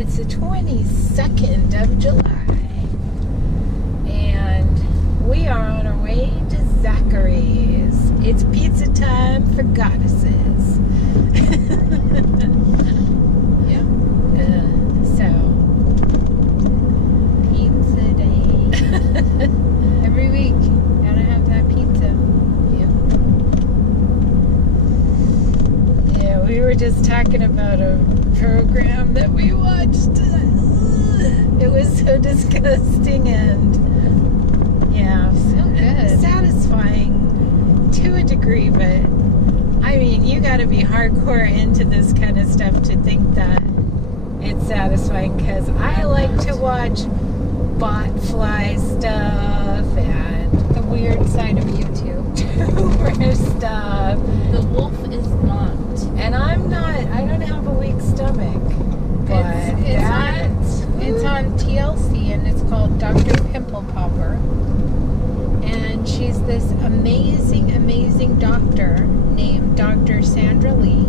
It's the 22nd of July, and we are on our way to Zachary's. It's pizza time for goddesses. Yep. So, Pizza day. Every week, gotta have that pizza. yeah, we were just talking about a program that we watched. It was so disgusting and So good. satisfying to a degree, but I mean, you got to be hardcore into this kind of stuff to think that it's satisfying, because I like to watch bot fly stuff and The weird side of YouTube. tumor stuff, The wolf is not. and I don't have a weak stomach, but It's on TLC, and it's called Dr. Pimple Popper. And she's this amazing, amazing doctor named Dr. Sandra Lee.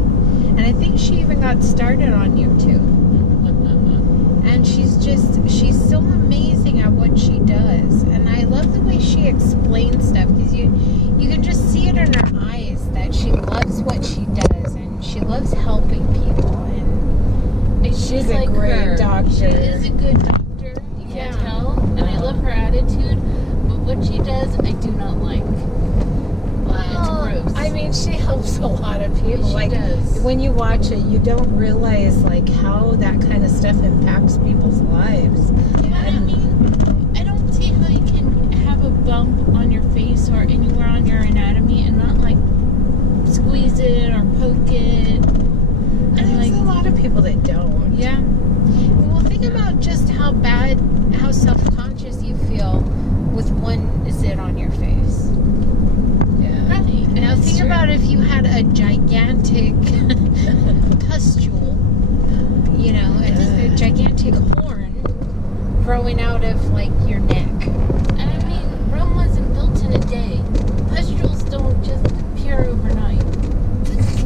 And I think she even got started on YouTube. And she's so amazing at what she does. And I love the way she explains stuff, because you can just see it in her eyes that she loves what she does, and she loves helping people. And she's a like great her. doctor. She is a good doctor. You Yeah. can tell. And I love her attitude. But what she does, I do not like. It's gross. I mean, she helps a lot of people. She like does. when you watch it, you don't realize like how that kind of stuff impacts people's lives. I mean, I don't see how you can have a bump on your face or anywhere on your anatomy and not like squeeze it or poke it. And there's a lot of people that don't. yeah. Well, think about just how self-conscious you feel with one zit on your face. Yeah. Right. Now think about if you had a gigantic pustule, a gigantic horn growing out of like your neck. And I mean, Rome wasn't built in a day. Pustules don't just appear overnight.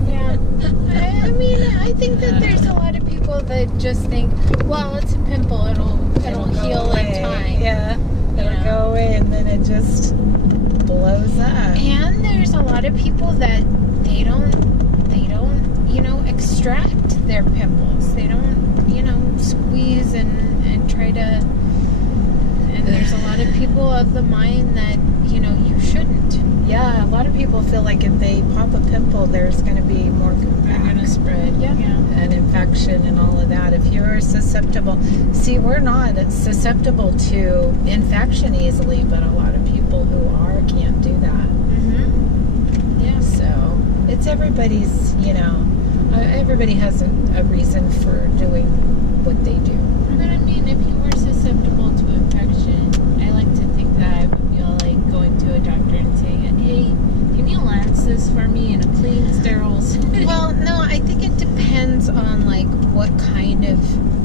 Yeah. I mean, I think that there's a lot of people that just think, well, it's a pimple, it'll It'll go heal away. in time. Yeah. It'll know? go away, and then it just blows up. And there's a lot of people that they don't, extract their pimples. They don't, squeeze and try to. And there's a lot of people of the mind that, you shouldn't. Yeah, a lot of people feel like if they pop a pimple, there's going to be more They're gonna spread. Yeah. an infection and all of that. If you're susceptible, see, we're not susceptible to infection easily, but a lot of people who are can't do that. Mm-hmm. Yeah. So it's everybody's, everybody has a reason for doing what they do. But I mean, if you were susceptible to infection, I like to think that I would feel like going to a doctor and saying, hey, can you lance this for me in a clean, sterile setting? Well, no, I think it depends on like what kind of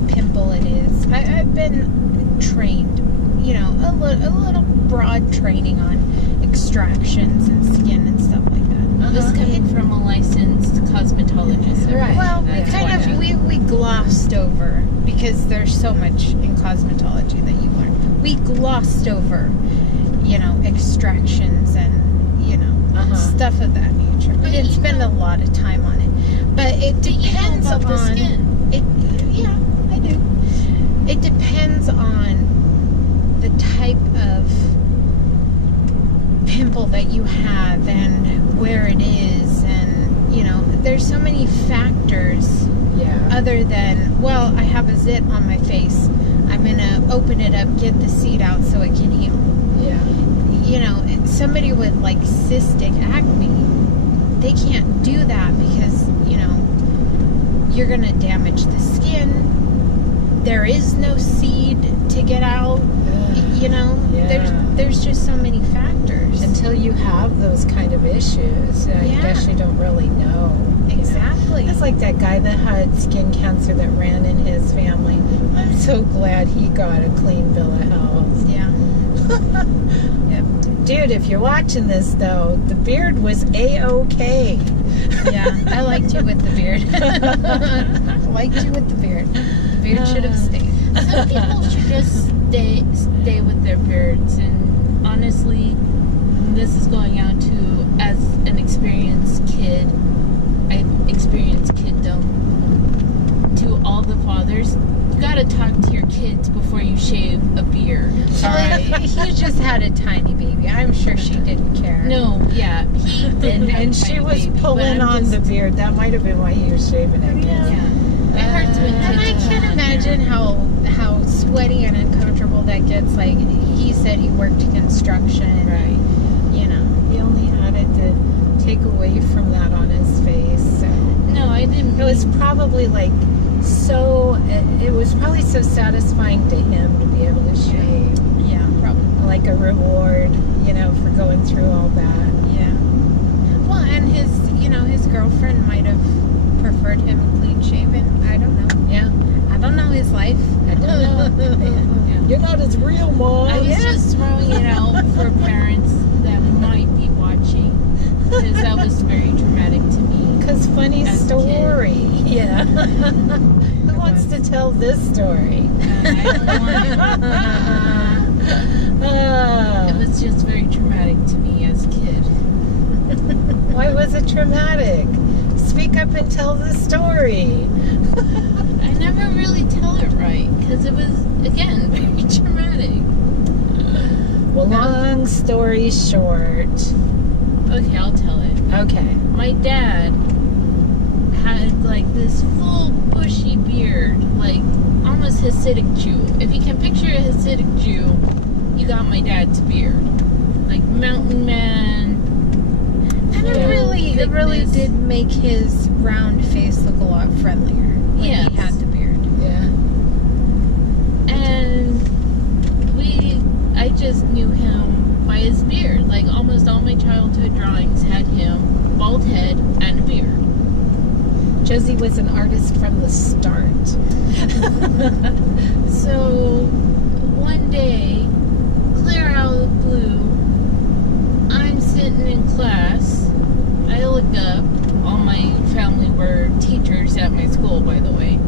pimple it is. I've been trained, a little broad training on extractions and skin and stuff like that. This coming from a licensed cosmetologist. Right. Well, we That's kind of we glossed over, because there's so much in cosmetology that you learn. We glossed over, extractions and stuff of that nature. We But didn't spend a lot of time on it, but it depends about the on skin. it. Yeah, I do. It depends on the type of pimple that you have and where it is, and there's so many factors Yeah. other than, well, I have a zit on my face, I'm gonna open it up, get the seed out so it can heal. Yeah. Somebody with like cystic acne, they can't do that because you're gonna damage the skin. There is no seed to get out. There's just so many factors. Until you have those kind of issues, I Yeah. guess you don't really know. Exactly. It's like that guy that had skin cancer that ran in his family. I'm so glad he got a clean bill of health. Yeah. Yep. Dude, if you're watching this, though, the beard was A-okay. Yeah, I liked you with the beard. I liked you with the beard. The beard should have stayed. Some people should just stay with their beards, and honestly, this is going out to, as an experienced kid, I've experienced kiddom, to all the fathers, you gotta talk to your kids before you shave a beard. Alright? He just had a tiny baby. I'm sure she didn't care. No, yeah, he did. And she was pulling on the beard. That might have been why he was shaving it. Yeah. It hurts when And I kids can't pull on imagine there. how sweaty and uncomfortable that gets. Like, he said he worked construction. Right. You know. He only had it to take away from that on his face. So No, I didn't. it was probably like it was probably so satisfying to him to be able to shave, Yeah, probably. like a reward, for going through all that. Yeah. Well, and his girlfriend might have preferred him clean shaven. I don't know. Yeah, I don't know his life. I don't know. You're not his real mom. I was just throwing it out for parents that might be watching, because that was very traumatic to me. Because funny As a story. Yeah. Who wants to tell this story? I don't want. It was just very traumatic to me as a kid. Why was it traumatic? Speak up and tell the story. I never really tell it right, because it was, again, very traumatic. Well, long story short. Okay, I'll tell it. Okay. My dad had like this full bushy beard, like almost Hasidic Jew. If you can picture a Hasidic Jew, you got my dad's beard. Like mountain man. And it really did make his round face look a lot friendlier when Yes. he had the beard. Yeah. And I just knew him by his beard. Like almost all my childhood drawings had him, bald head and a beard. Josie was an artist from the start. So one day, clear out of the blue, I'm sitting in class. I look up. All my family were teachers at my school, by the way.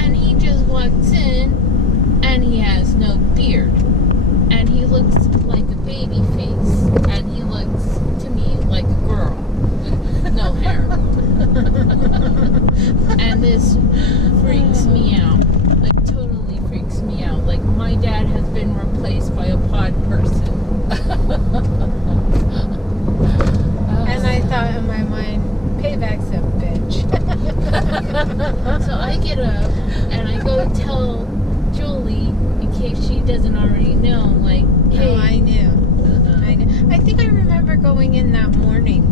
And he just walks in, and he has no beard. And he looks like a baby face. And he looks to me like a girl with no hair. And this freaks me out. Like, totally freaks me out. Like, my dad has been replaced by a pod person. And I thought in my mind, payback's a bitch. So I get up and I go tell Julie, in case she doesn't already know, like, hey. Oh, I knew. I think I remember going in that morning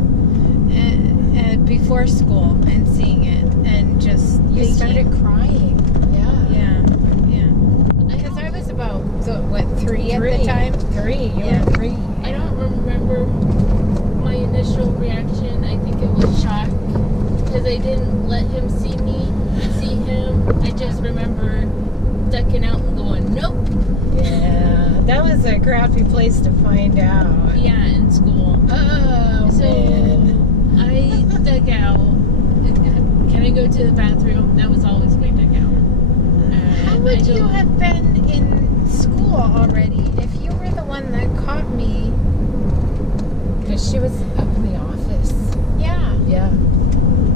before school and seeing it and just You thinking, started crying. Yeah. Yeah. Because I was about, what, 3 at the time? 3. You Yeah. were 3. I don't remember my initial reaction. I think it was shock, because I didn't let him see him. I just remember ducking out and going, nope. Yeah. That was a crappy place to find out. Yeah, in school. Oh, So man. I dug out. Can I go to the bathroom? That was always my dugout. How would you have been in school already if you were the one that caught me? Because she was up in the office. Yeah. Yeah.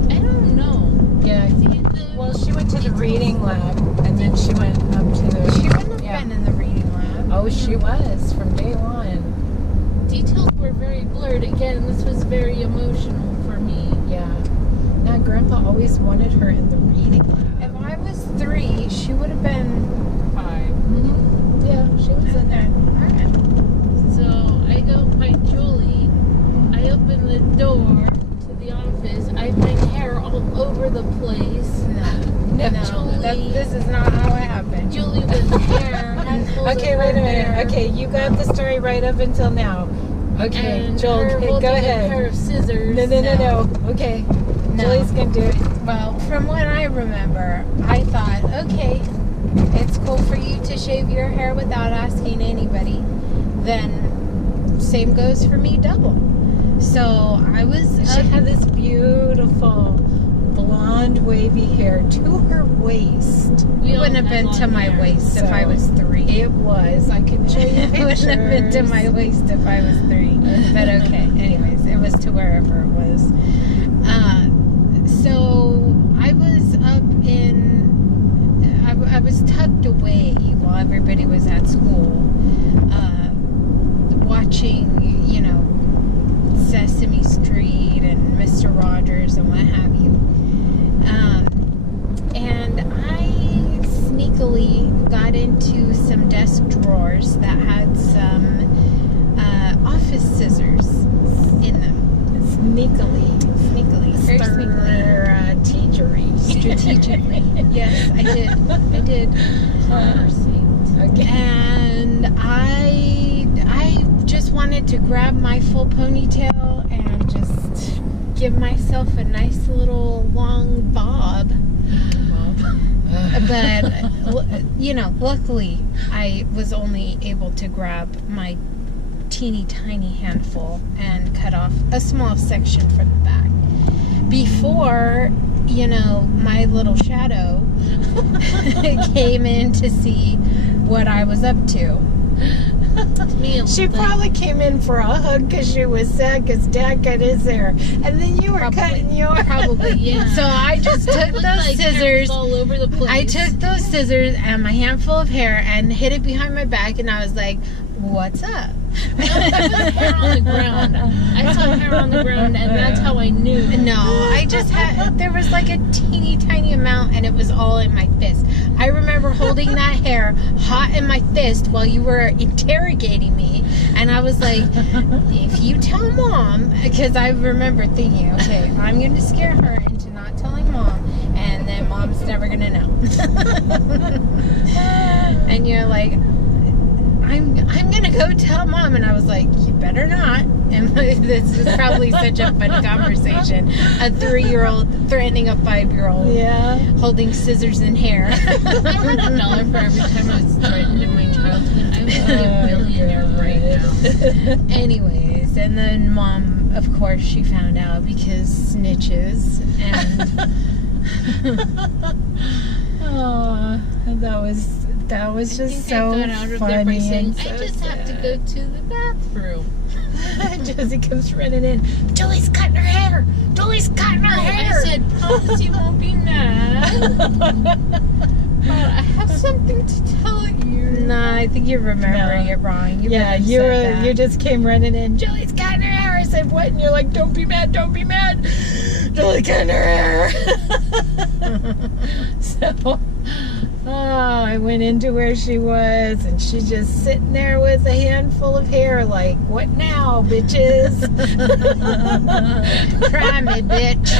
I don't know. Yeah. See, Well, she went to the reading lab, and then she went up to the... She wouldn't have Yeah. been in the reading lab. Oh, she was from day one. details were very blurred. Again, this was very emotional for me. Yeah. Now, Grandpa always wanted her in the reading lab. If I was 3, she would have been 5. Mm-hmm. Yeah, she was in there. Alright. So I go find Julie. I open the door to the office. I find hair all over the place. No, Julie. this is not how it happened. Julie with hair. handfuls of Okay, wait a her minute. hair, Okay, you got the story right up until now. Okay, And Joel, her okay, holding go a ahead. pair of scissors. No. Okay, No. Julie's gonna do it. Well, from what I remember, I thought, okay, it's cool for you to shave your hair without asking anybody. Then, same goes for me double. So, I was... She had this beautiful blonde, wavy hair to her waist. We It all wouldn't have had been to long my hair. waist if I So, was 3. It was. I can show you It pictures. wouldn't have been to my waist if I was 3. But okay, anyways, it was to wherever it was. So I was up I was tucked away while everybody was at school, watching, you know, Sesame Street and Mr. Rogers and what have you. And I sneakily got into some desk drawers that had some office scissors in them. Sneakily. Very sneakily. Strategically. Yes, I did. Okay. And I just wanted to grab my full ponytail and just give myself a nice little long bob. But, you know, luckily I was only able to grab my teeny tiny handful and cut off a small section from the back. Before, you know, my little shadow came in to see what I was up to. She probably came in for a hug because she was sad because Dad cut his hair, and then you were cutting yours. Probably, yeah. So I just took Looked those like hair scissors. was all over the place. I took those scissors and my handful of hair and hid it behind my back, and I was like, "What's up?" hair on the ground. I saw hair on the ground, and that's how I knew. No, I just had, there was like a teeny tiny amount, and it was all in my fist. I remember holding that hair hot in my fist while you were interrogating me, and I was like, if you tell Mom, because I remember thinking, okay, I'm going to scare her into not telling Mom, and then Mom's never going to know. And you're like, I'm gonna go tell Mom, and I was like, you better not. And this is probably such a funny conversation. A 3-year-old threatening a 5-year-old, Yeah. holding scissors and hair. I had $1 for every time I was threatened in my childhood. I would be a millionaire right now. Anyways, and then Mom, of course, she found out because snitches, and Oh, that was just I so got out of there by funny. saying, And I so just have to sad. go to the bathroom. Josie comes running in. Julie's cutting her hair. Julie's cutting her hair. I said, promise you won't be mad. But I have something to tell you. nah, I think you're remembering No. it wrong. Yeah, you you just came running in. Julie's cutting her hair. I said, what? And you're like, don't be mad, don't be mad. Julie's cutting her hair. So, I went into where she was, and she's just sitting there with a handful of hair, like, what now, bitches? Try me, bitch.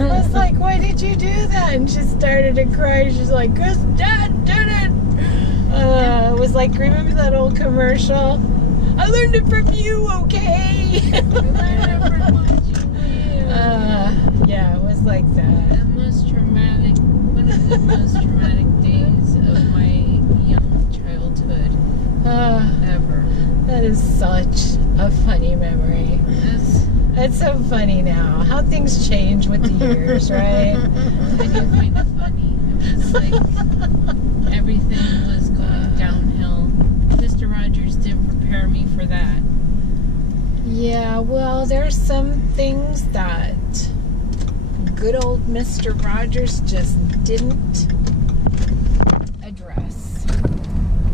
I was like, why did you do that? And she started to cry. She's like, 'cause Dad did it. It was like, remember that old commercial? I learned it from you, okay? Yeah, it was like that. One of the most traumatic days of my young childhood ever. That is such a funny memory. That's, It's so funny now. How things change with the years, right? I do find it funny. It was like everything was going downhill. Mr. Rogers didn't prepare me for that. Yeah, well, there's some things that good old Mr. Rogers just didn't address.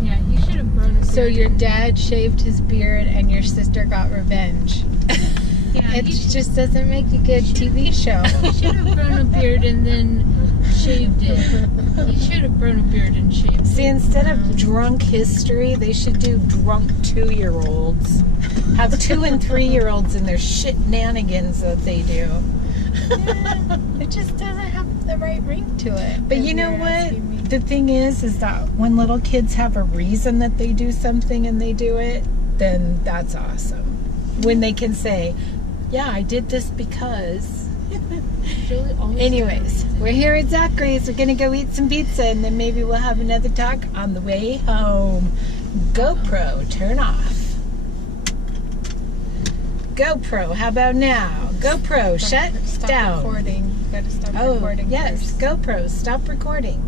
Yeah, he should have grown a beard. So your dad shaved his beard and your sister got revenge. Yeah, It just doesn't make a good TV show. he should have grown a beard and then shaved it. He should have grown a beard and shaved See, it. instead of drunk history, they should do drunk 2-year-olds. Have 2 and 3-year-olds in their shit-nanigans that they do. It just doesn't have the right ring to it. But you know what? The thing is that when little kids have a reason that they do something and they do it, then that's awesome. When they can say, yeah, I did this because... Julie always Anyways, we're here at Zachary's. We're going to go eat some pizza, and then maybe we'll have another talk on the way home. GoPro, turn off. GoPro. How about now? GoPro, shut Stop down. recording. Gotta stop Oh, recording. yes. first. GoPro, stop recording.